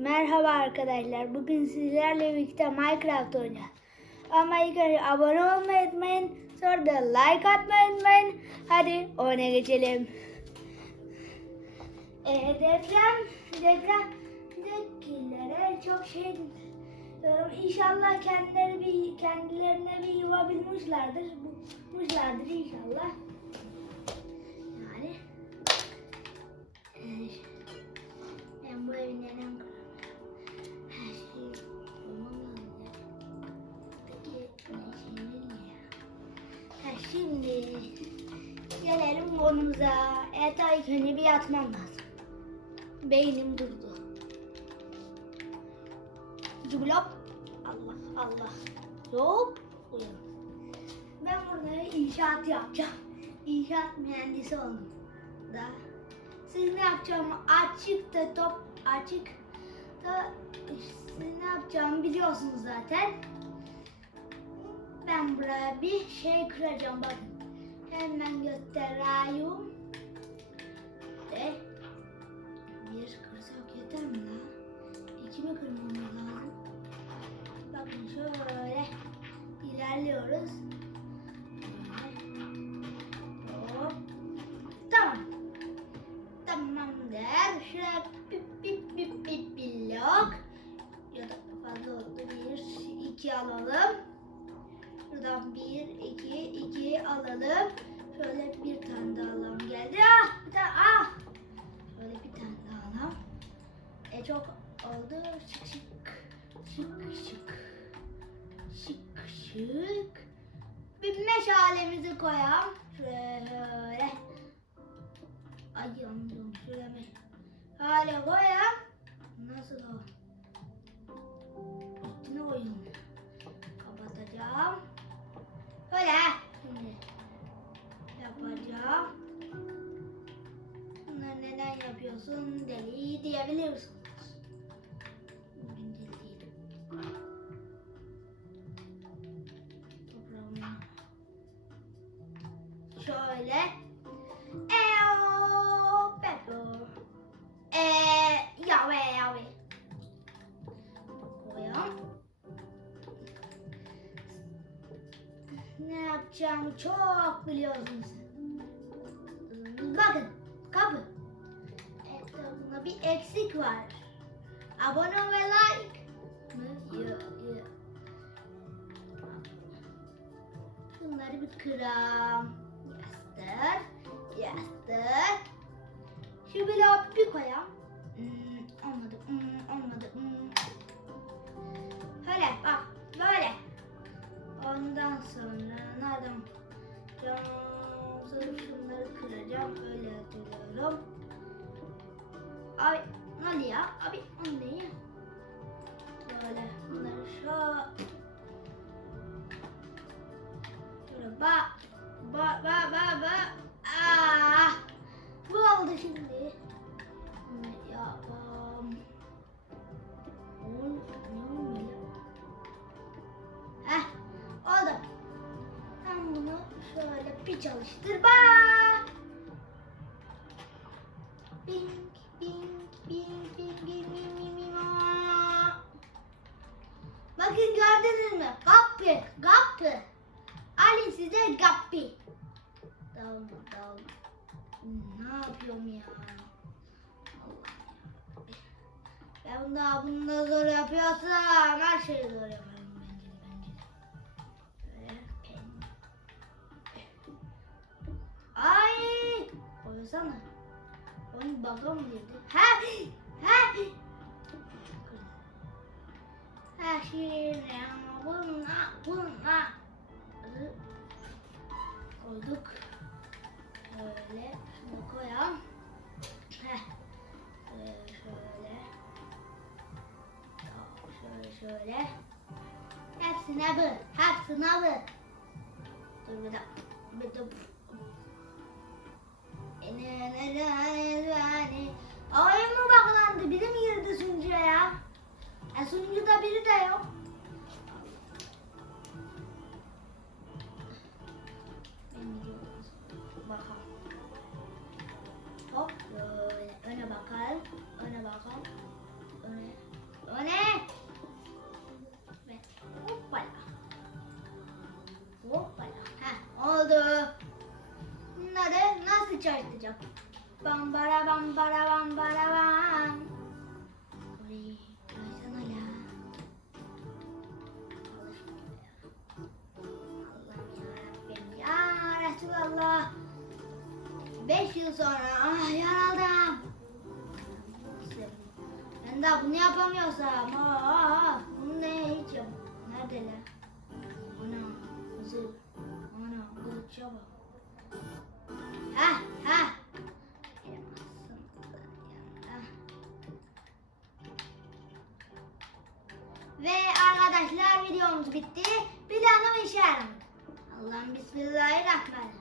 Merhaba arkadaşlar. Bugün sizlerle birlikte Minecraft oynayacağız. Ama ilk önce abone olmayı unutmayın. Sonra da like atmayı unutmayın. Hadi oyuna geçelim. Ee, deprem, depremdekilere çok şey diyorum. İnşallah kendileri bir, kendilerine bir yuva bulmuşlardır. Bulmuşlardır inşallah. Yani. Ee, ben bu evi gelelim konumuza. Evet ilk önce bir yatmam lazım. Beynim durdu. Cublop. Allah Allah. Hop. Uyan. Ben burada inşaat yapacağım. İnşaat mühendisi oldum. Da. Siz ne yapacağımı açık da top açık da siz ne yapacağımı biliyorsunuz zaten. Ben buraya bir şey kıracağım bakın. Hemen göstereyim. Ve bir kırsak yeter mi la? İki mi kırmamız lazım? Bakın şöyle ilerliyoruz. Hop. Tamam. Tamamdır. Şuraya pip pip pip pip blok. Ya da fazla oldu. Bir, iki alalım. Şuradan bir, iki, iki alalım. Şöyle bir tane daha alalım. Geldi. Ah! Bir tane. Ah! Şöyle bir tane daha alalım. E çok oldu. Şık şık. Şık şık. Şık şık. Bir meşalemizi koyalım. Şöyle. Ay yandım. Şöyle hale koyalım. Yapıyorsun deli diyebilirsiniz. Ben deli değilim. Toprağımı şöyle. Eo. Eee, Yahweh, Yahweh. Koyalım. Ne yapacağımı çok biliyorsunuz. Bakın, bir eksik var. Abone ve like. Bunları bir kıram. Yastık. Yastık. Şu bloğu bir koyalım. Hmm, olmadı. Hmm, olmadı. Hmm. Böyle bak. Böyle. Ondan sonra nereden şunları kıracağım. Öyle hatırlıyorum. Abi ne oluyor? Abi o ne? Böyle bunları şu Şöyle bak. Bak bak bak bak. Ah! Bu oldu şimdi. Bunu yapalım. Ol, ne olmuyor? Heh, oldu. Şöyle bir çalıştır bak. Bing, mü? Kapı, kapı. Alin size kapı. Tamam, tamam. Ne yapıyorum ya? Ben daha bunu da zor yapıyorsam her şeyi zor yaparım bence bence. Ay! Koysana. Oyun bug'a mı girdi? Ha! Ha! Her şeyi bununla bununla koyduk. Şöyle şunu koyalım. Şöyle şöyle. Şöyle. Hepsine bu. Hepsine bu. Dur bir dakika. Bir dakika. Oyun mu bağlandı? Biri mi girdi sunucuya ya? E sunucuda biri de yok. Çalıştıracağım? Bam bara bam bara bam bara bam. Orayı koysana ya. Beş yıl sonra ah yaraldım. Ben daha bunu yapamıyorsam aa, bunu ne hiç yap. Neredeler? Ana hazır. Ana kılıça bak. Ha ha. Ve arkadaşlar videomuz bitti. Da işe yaramadı. Allah'ım bismillahirrahmanirrahim.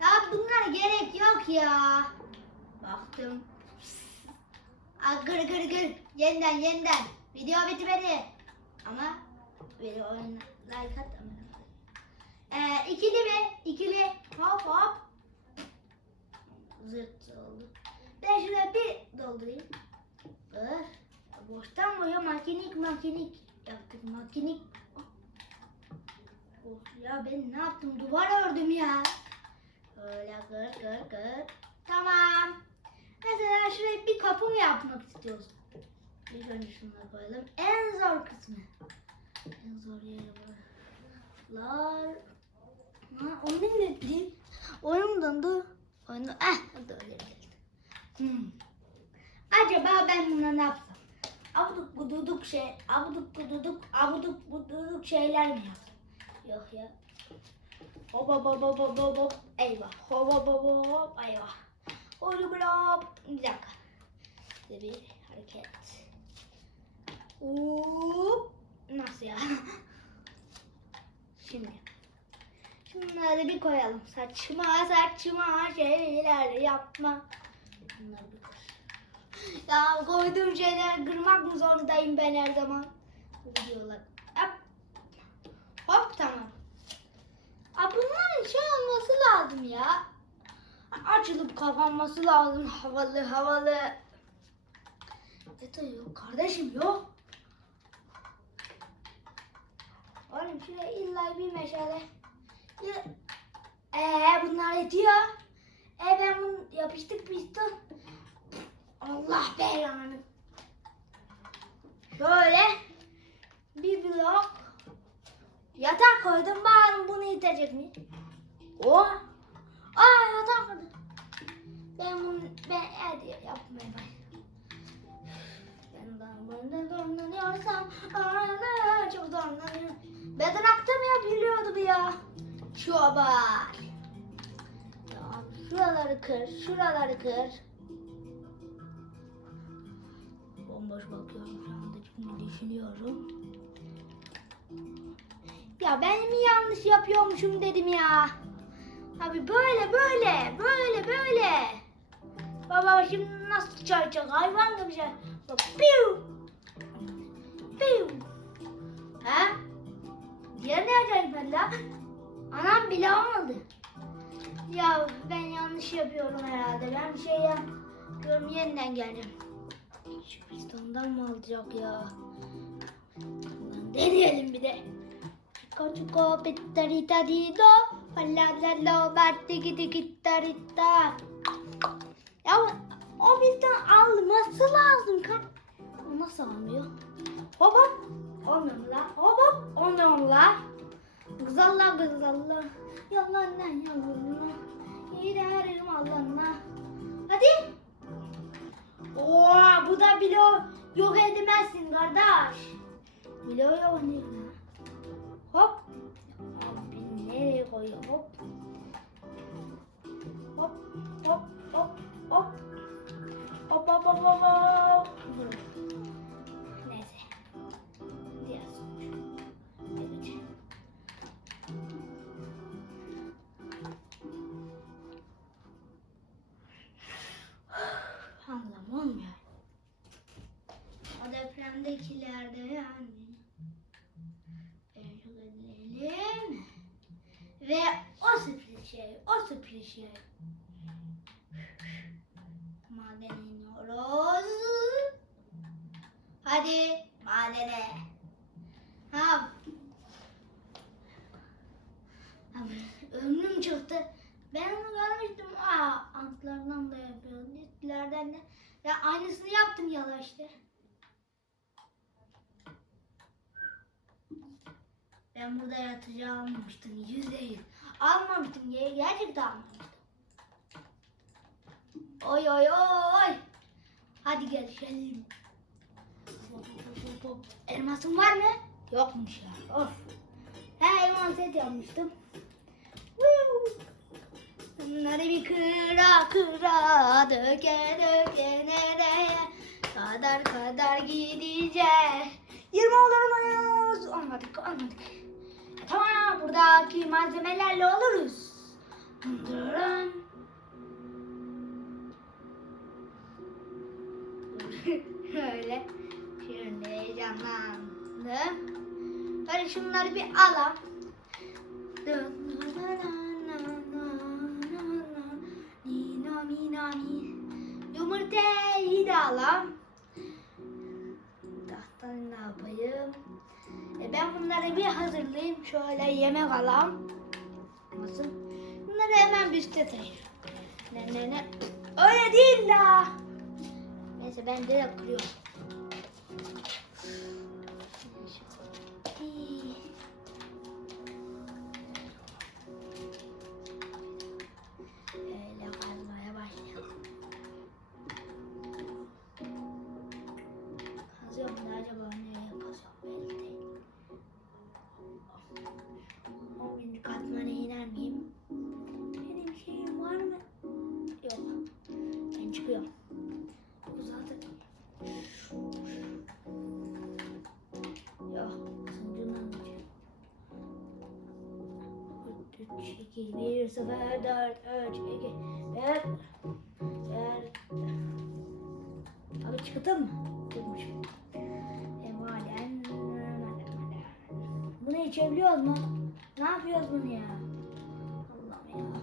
Ya bunlara gerek yok ya. Baktım. Aa, gır gır gır. Yeniden yeniden. Video bitmedi. Ama video oyun like at ama. Ee, ikili mi? İkili. Hop hop. Zırt oldu. Ben şuraya bir doldurayım. Dur. Boştan boya makinik makinik yaptık. Makinik. Oh, ya ben ne yaptım? Duvar ördüm ya. Böyle kır kır kır. Tamam. Mesela şuraya bir kapı mı yapmak istiyoruz? İlk önce şunları koyalım. En zor kısmı. En zor yeri bu. Lar. Ha, oyunun ne değil? Oyun dondu. Oyunu... Eh, öyle geldi. Hmm. Acaba ben buna ne yapsam? Abuduk bududuk şey, abuduk bududuk, abuduk bududuk şeyler mi yapsam? Yok ya. Hop hop hop hop hop hop. Eyvah. Hop hop hop hop. Eyvah. Hop hop. Bir dakika. Şöyle bir hareket. Hop. Nasıl ya? Şimdi. Şunları bir koyalım. Saçma saçma şeyler yapma. Ya koyduğum şeyler kırmak mı zorundayım ben her zaman? Videolar. Hop. Hop tamam. Aa, bunların şey olması lazım ya. Açılıp kapanması lazım havalı havalı. Detay yok kardeşim yok. Oğlum şuraya illa bir meşale. Ya- Ee bunlar yetiyor. E ben bunu yapıştık piston. Allah belanı. Şöyle bir blok yatak koydum bakalım bunu itecek mi? O. Aa yatak koydum. Ben bunu ben hadi yapmaya bak. Ben zorlanıyorsam çok zorlanıyorum. Bedenakta mı yapılıyordu bu ya? Çoban. Ya şuraları kır, şuraları kır. Bomboş bakıyorum şu anda çünkü düşünüyorum. Ya ben mi yanlış yapıyormuşum dedim ya. Abi böyle böyle böyle böyle. Baba şimdi nasıl çarpacak hayvan gibi şey. Bak piu. Piu. Ha? Diğer ne acayip ben la? Anam bile olmadı. Ya ben yanlış yapıyorum herhalde. Ben bir şey yapıyorum yeniden geleceğim. Şu pistondan mı alacak ya? Deneyelim bir de. Chico chico pittarita dido. Falalalo bertigi digittarita. Ya o bizden alması lazım. O nasıl almıyor? Hop hop. Lan? Hop hop. Olmuyor Kızalla kızalla. Yalanla yalanla. Giderim Allah'ına. Hadi. Oo, bu da bilo yok edemezsin kardeş. Bilo yok ne? Hop. Abi nereye koyuyor? Hop. Hop hop hop hop. Hop hop hop hop Ve o sürpriz şey, o sürpriz şey. Madene iniyoruz. Hadi madene. Ha. Ömrüm çıktı. Ben onu görmüştüm. Aa, antlardan da yapıyor. Ditlerden de. Ya aynısını yaptım yala Ben burada yatacağı almamıştım. Yüz. Almamıştım. Ge- Gerçekten almamıştım. Oy oy oy. Hadi görüşelim. Elmasın var mı? Yokmuş ya. Of. He elmas set yapmıştım. Bunları bir kıra kıra döke döke nereye kadar kadar gideceğiz. 20 oluruz. Olmadık olmadık. Tamam buradaki malzemelerle oluruz. Dırın. Öyle. Şimdi heyecanlandım. Böyle şunları bir mi. Yumurtayı da alalım. Tahtanı ne yapayım? Ben bunları bir hazırlayayım. Şöyle yemek alalım. Nasıl? Bunları hemen bir taşıyayım. Ne ne ne. Öyle değil la. Neyse ben de kırıyorum. 2, 1, 0, 4, 3, 2, 1, 4. Abi çıktın mı? Çıkmış. E maden. Bunu içebiliyoruz mu? Ne yapıyoruz bunu ya? Allah'ım ya.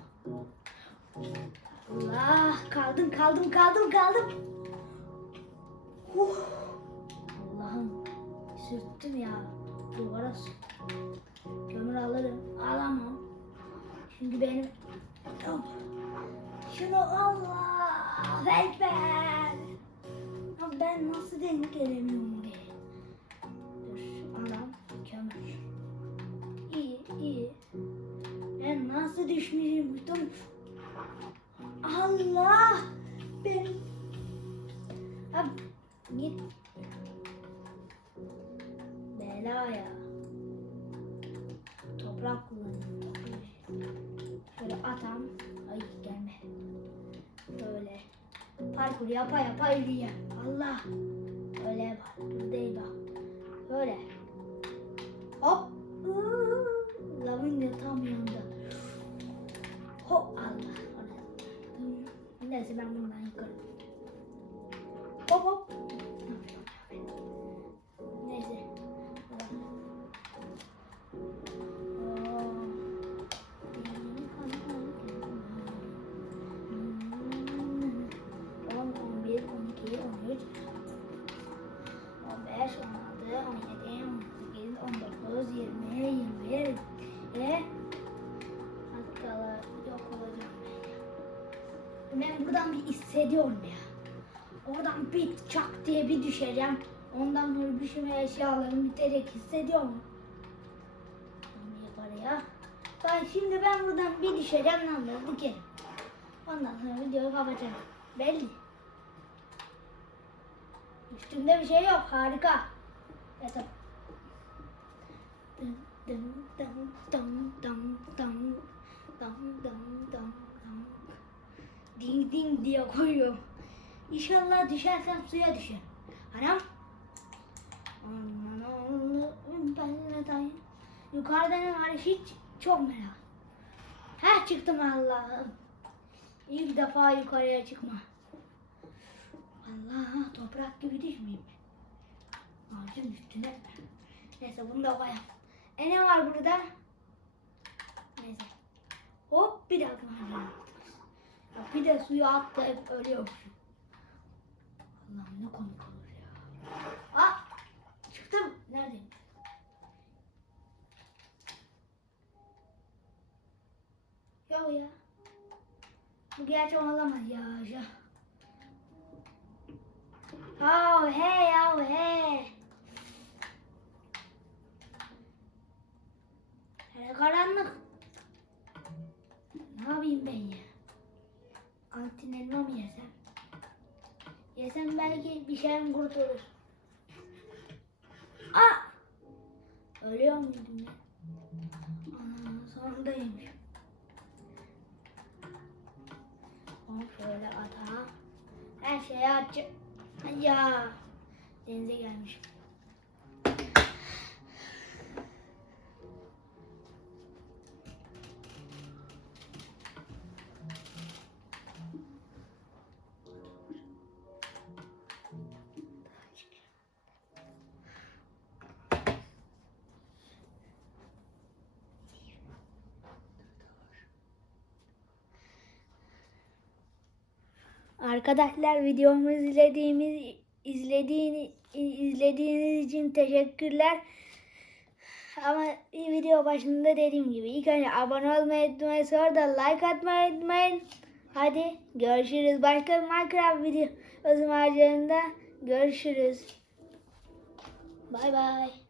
Allah kaldım kaldım kaldım kaldım. Huh. Allah'ım sürttüm ya. Duvara. Kömür alırım. Alamam. Çünkü benim Hop. şunu Allah ekber. Ya ben nasıl denk gelemiyorum oraya? Dur alam kömür. İyi iyi. Ben nasıl düşmüşüm? Dur. Allah! Ben... Abi git. Bela Parkur yapa yapa yürüye. Allah. Öyle bak. Dur değil bak. Böyle. Hop. Lavın da tam yanında. Hop Allah. Neyse ben bundan yukarı. Hop hop. Hissediyorum ya. Oradan bir çak diye bir düşeceğim. Ondan sonra bütün eşyalarım bitecek hissediyorum. Onu yukarıya. Ben şimdi ben buradan bir düşeceğim lan böyle dikerim. Ondan sonra videoyu kapatacağım. Belli. Üstümde bir şey yok. Harika. Dın dın dın dın dın dın dın dın dın dın. Ding ding diye koyuyorum. İnşallah düşersem suya düşer. Allah'ım ben? Yukarıda ne var hiç çok merak. Ha çıktım Allah'ım. İlk defa yukarıya çıkma. Allah toprak gibi düşmeyeyim. Ağacın üstüne. Neyse bunu da koyalım. E ne var burada? Neyse. Hop bir dakika. Bir de suya atlayıp ölüyormuşum. Allah'ım ne komik olur ya. Aa, çıktım. Neredeyim? Ya Bu gerçek olamaz ya. ya. Oh hey oh hey. Hele karanlık. Belki bir şeyim kurtulur. Aa! Ölüyor muydum ya? Ana sonunda yemiş. Hop şöyle ata. Her şeyi açacağım. Ya denize gelmiş. Arkadaşlar videomuzu izlediğimiz izlediğini izlediğiniz için teşekkürler. Ama video başında dediğim gibi ilk önce abone olmayı unutmayın sonra da like atmayı unutmayın. Hadi görüşürüz. Başka bir Minecraft video zaman görüşürüz. Bay bay.